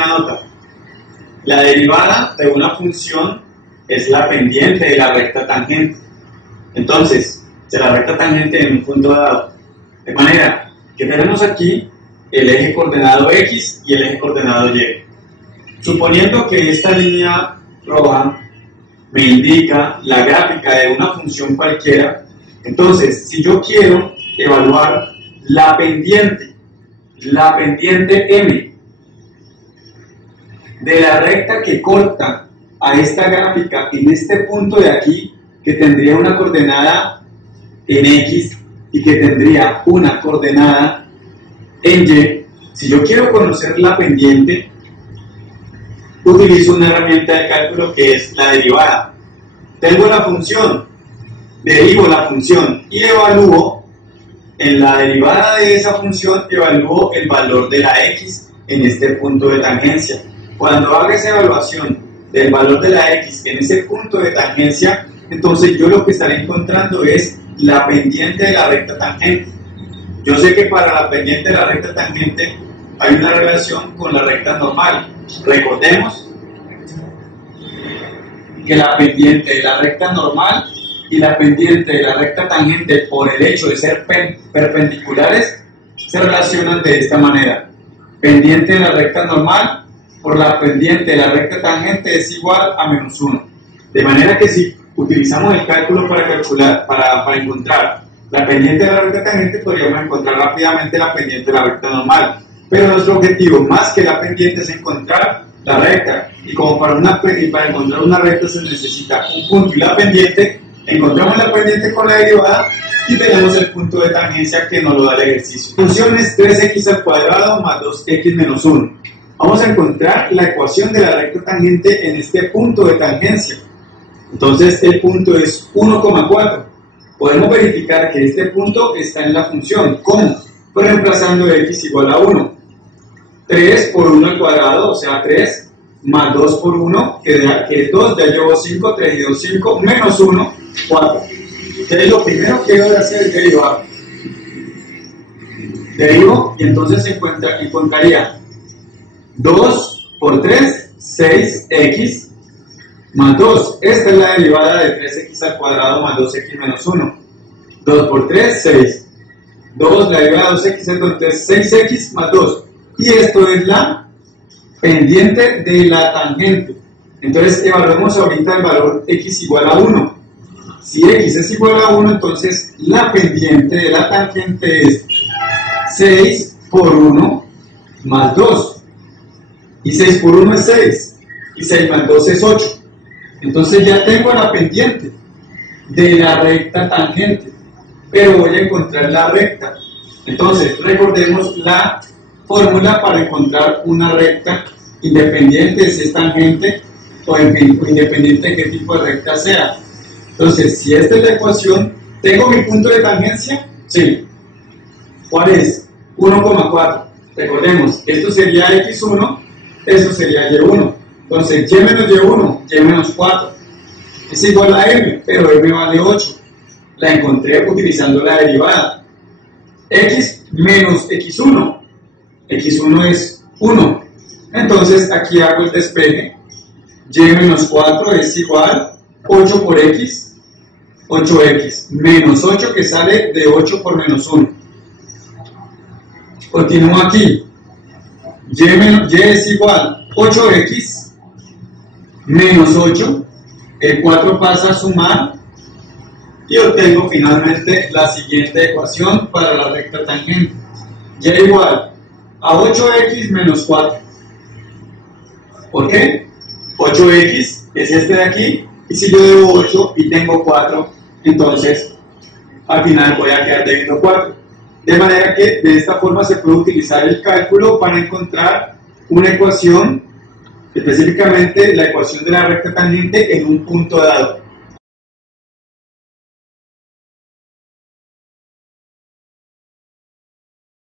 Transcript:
una nota. La derivada de una función es la pendiente de la recta tangente. Entonces, de la recta tangente en un punto dado. De manera que tenemos aquí el eje coordenado X y el eje coordenado Y. Suponiendo que esta línea roja me indica la gráfica de una función cualquiera, entonces, si yo quiero evaluar la pendiente M de la recta que corta a esta gráfica en este punto de aquí, que tendría una coordenada en X y que tendría una coordenada en Y, si yo quiero conocer la pendiente, utilizo una herramienta de cálculo que es la derivada. Tengo la función, derivo la función y evalúo, en la derivada de esa función, evalúo el valor de la X en este punto de tangencia. Cuando haga esa evaluación del valor de la X en ese punto de tangencia, entonces yo lo que estaré encontrando es la pendiente de la recta tangente. Yo sé que para la pendiente de la recta tangente hay una relación con la recta normal. Recordemos que la pendiente de la recta normal y la pendiente de la recta tangente, por el hecho de ser perpendiculares, se relacionan de esta manera. Pendiente de la recta normal por la pendiente de la recta tangente es igual a menos 1. De manera que si utilizamos el cálculo para encontrar la pendiente de la recta tangente, podríamos encontrar rápidamente la pendiente de la recta normal. Pero nuestro objetivo, más que la pendiente, es encontrar la recta. Y como para encontrar una recta se necesita un punto y la pendiente, encontramos la pendiente con la derivada y tenemos el punto de tangencia que nos lo da el ejercicio. La función es 3x al cuadrado más 2x menos 1. Vamos a encontrar la ecuación de la recta tangente en este punto de tangencia. Entonces el punto es 1,4. Podemos verificar que este punto está en la función. ¿Cómo? Pues reemplazando x igual a 1. 3 por 1 al cuadrado, o sea 3, más 2 por 1, que es 2, ya llevo 5, 3 y 2, 5, menos 1, 4. Entonces lo primero que debo hacer es derivar. Derivo y entonces encontraría 2 por 3, 6x más 2. Esta es la derivada de 3x al cuadrado más 2x menos 1. 2 por 3, 6. 2, la derivada de 2x, entonces 6x más 2. Y esto es la pendiente de la tangente. Entonces evaluemos ahorita el valor x igual a 1. Si x es igual a 1, entonces la pendiente de la tangente es 6 por 1 más 2. Y 6 por 1 es 6. Y 6 más 2 es 8. Entonces ya tengo la pendiente de la recta tangente. Pero voy a encontrar la recta. Entonces recordemos la fórmula para encontrar una recta independiente de si es tangente o independiente de qué tipo de recta sea. Entonces, si esta es la ecuación, ¿tengo mi punto de tangencia? Sí. ¿Cuál es? 1,4. Recordemos, esto sería x1, esto sería y1. Entonces, y menos y1, y menos 4. Es igual a m, pero m vale 8. La encontré utilizando la derivada. X menos x1. X1 es 1. Entonces, aquí hago el despeje. Y menos 4 es igual 8 por x. 8x menos 8 que sale de 8 por menos 1. Continúo aquí. Y es igual 8x menos 8. El 4 pasa a sumar y obtengo finalmente la siguiente ecuación para la recta tangente. Y igual a 8x menos 4. ¿Por qué? 8x es este de aquí, y si yo debo 8 y tengo 4, entonces al final voy a quedar debiendo 4. De manera que de esta forma se puede utilizar el cálculo para encontrar una ecuación, específicamente la ecuación de la recta tangente en un punto dado.